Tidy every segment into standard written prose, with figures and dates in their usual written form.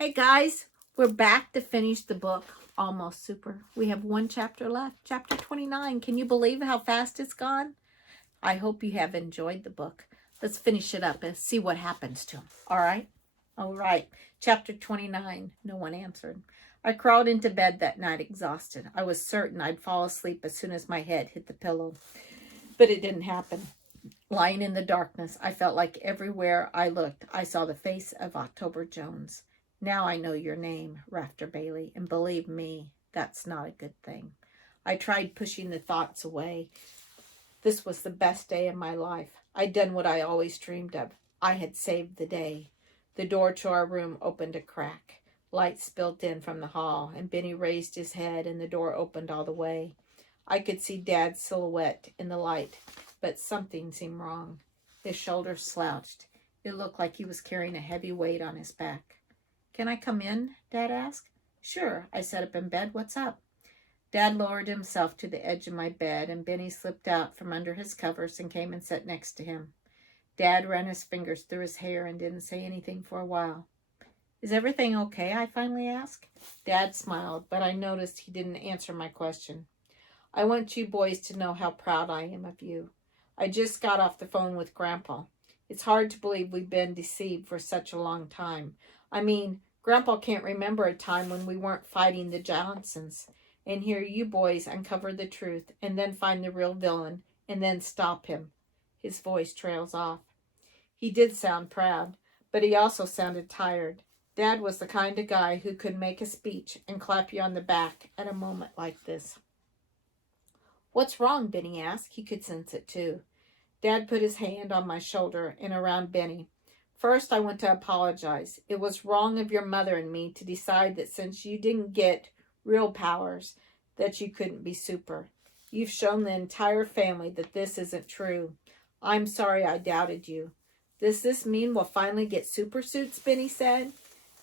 Hey guys, we're back to finish the book, Almost Super. We have one chapter left, chapter 29. Can you believe how fast it's gone? I hope you have enjoyed the book. Let's finish it up and see what happens to him. All right? All right. Chapter 29. No one answered. I crawled into bed that night exhausted. I was certain I'd fall asleep as soon as my head hit the pillow. But it didn't happen. Lying in the darkness, I felt like everywhere I looked, I saw the face of October Jones. Now I know your name, Rafter Bailey, and believe me, that's not a good thing. I tried pushing the thoughts away. This was the best day of my life. I'd done what I always dreamed of. I had saved the day. The door to our room opened a crack. Light spilled in from the hall, and Benny raised his head, and the door opened all the way. I could see Dad's silhouette in the light, but something seemed wrong. His shoulders slouched. It looked like he was carrying a heavy weight on his back. "Can I come in?" Dad asked. "Sure," I sat up in bed. "What's up?" Dad lowered himself to the edge of my bed, and Benny slipped out from under his covers and came and sat next to him. Dad ran his fingers through his hair and didn't say anything for a while. "Is everything okay?" I finally asked. Dad smiled, but I noticed he didn't answer my question. "I want you boys to know how proud I am of you. I just got off the phone with Grandpa. It's hard to believe we've been deceived for such a long time. I mean, Grandpa can't remember a time when we weren't fighting the Johnsons. And here you boys uncover the truth, and then find the real villain, and then stop him." His voice trails off. He did sound proud, but he also sounded tired. Dad was the kind of guy who could make a speech and clap you on the back at a moment like this. "What's wrong?" Benny asked. He could sense it too. Dad put his hand on my shoulder and around Benny. "First, I want to apologize. It was wrong of your mother and me to decide that since you didn't get real powers, that you couldn't be super. You've shown the entire family that this isn't true. I'm sorry I doubted you." "Does this mean we'll finally get super suits?" Benny said.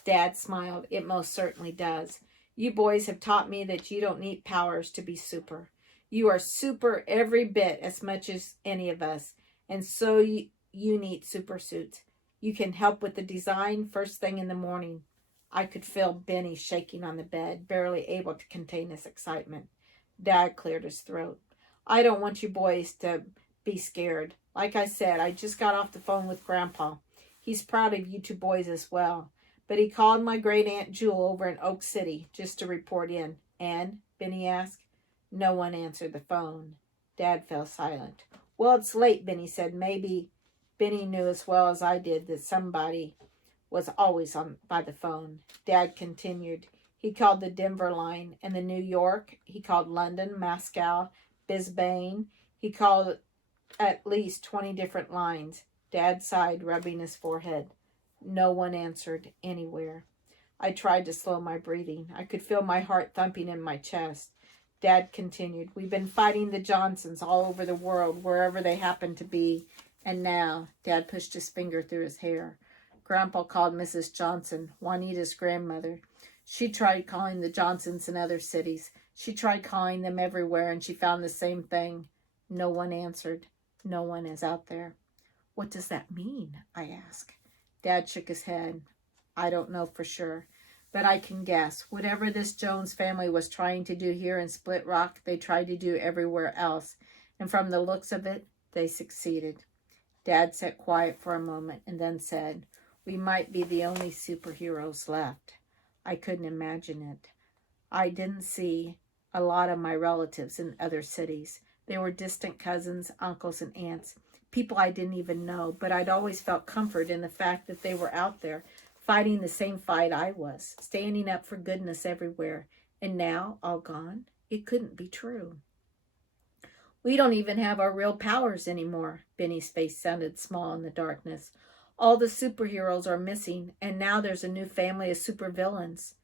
Dad smiled. "It most certainly does. You boys have taught me that you don't need powers to be super. You are super every bit as much as any of us, and so you need super suits. You can help with the design first thing in the morning." I could feel Benny shaking on the bed, barely able to contain his excitement. Dad cleared his throat. "I don't want you boys to be scared. Like I said, I just got off the phone with Grandpa. He's proud of you two boys as well. But he called my great Aunt Jewel over in Oak City just to report in." "And?" Benny asked. No one answered the phone. Dad fell silent. "Well, it's late," Benny said. "Maybe." Benny knew as well as I did that somebody was always on by the phone. Dad continued. He called the Denver line and the New York. He called London, Moscow, Brisbane. He called at least 20 different lines. Dad sighed, rubbing his forehead. No one answered anywhere. I tried to slow my breathing. I could feel my heart thumping in my chest. Dad continued. "We've been fighting the Johnsons all over the world, wherever they happen to be. And now," Dad pushed his finger through his hair, "Grandpa called Mrs. Johnson, Juanita's grandmother. She tried calling the Johnsons in other cities. She tried calling them everywhere, and she found the same thing. No one answered. No one is out there." "What does that mean?" I asked. Dad shook his head. "I don't know for sure, but I can guess. Whatever this Jones family was trying to do here in Split Rock, they tried to do everywhere else. And from the looks of it, they succeeded." Dad sat quiet for a moment and then said, "We might be the only superheroes left." I couldn't imagine it. I didn't see a lot of my relatives in other cities. They were distant cousins, uncles, and aunts, people I didn't even know, but I'd always felt comfort in the fact that they were out there, fighting the same fight I was, standing up for goodness everywhere. And now, all gone? It couldn't be true. "We don't even have our real powers anymore." Benny's face sounded small in the darkness. "All the superheroes are missing, and now there's a new family of supervillains."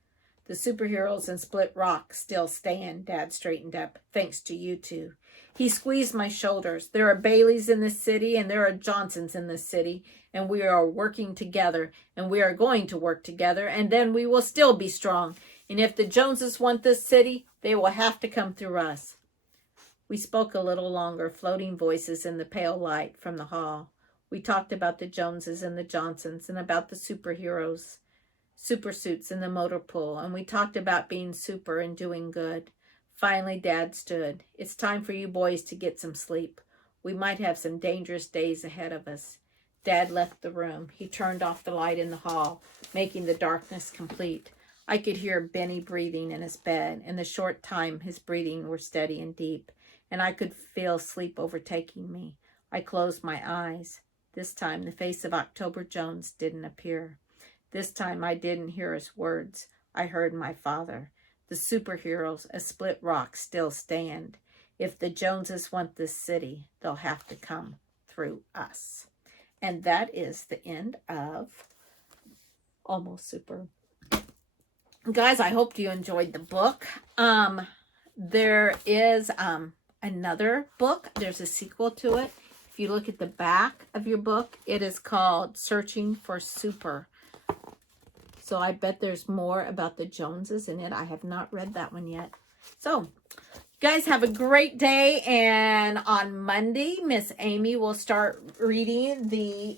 "The superheroes in Split Rock still stand," Dad straightened up, "thanks to you two." He squeezed my shoulders. "There are Baileys in this city, and there are Johnsons in this city, and we are working together, and we are going to work together, and then we will still be strong. And if the Joneses want this city, they will have to come through us." We spoke a little longer, floating voices in the pale light from the hall. We talked about the Joneses and the Johnsons and about the superheroes. super suits in the motor pool, and we talked about being super and doing good. Finally, Dad stood. It's time for you boys to get some sleep. We might have some dangerous days ahead of us. Dad left the room. He turned off the light in the hall, making the darkness complete. I could hear Benny breathing in his bed. In the short time, his breathing were steady and deep, and I could feel sleep overtaking me. I closed my eyes. This time, the face of October Jones didn't appear. This time, I didn't hear his words. I heard my father. The superheroes, a split rock, still stand. If the Joneses want this city, they'll have to come through us. And that is the end of Almost Super. Guys, I hope you enjoyed the book. There is another book. There's a sequel to it. If you look at the back of your book, it is called Searching for Super. So I bet there's more about the Joneses in it. I have not read that one yet. So, guys, have a great day. And on Monday, Miss Amy will start reading The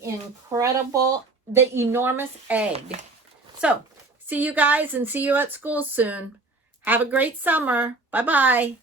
Enormous Egg. So, see you guys and see you at school soon. Have a great summer. Bye-bye.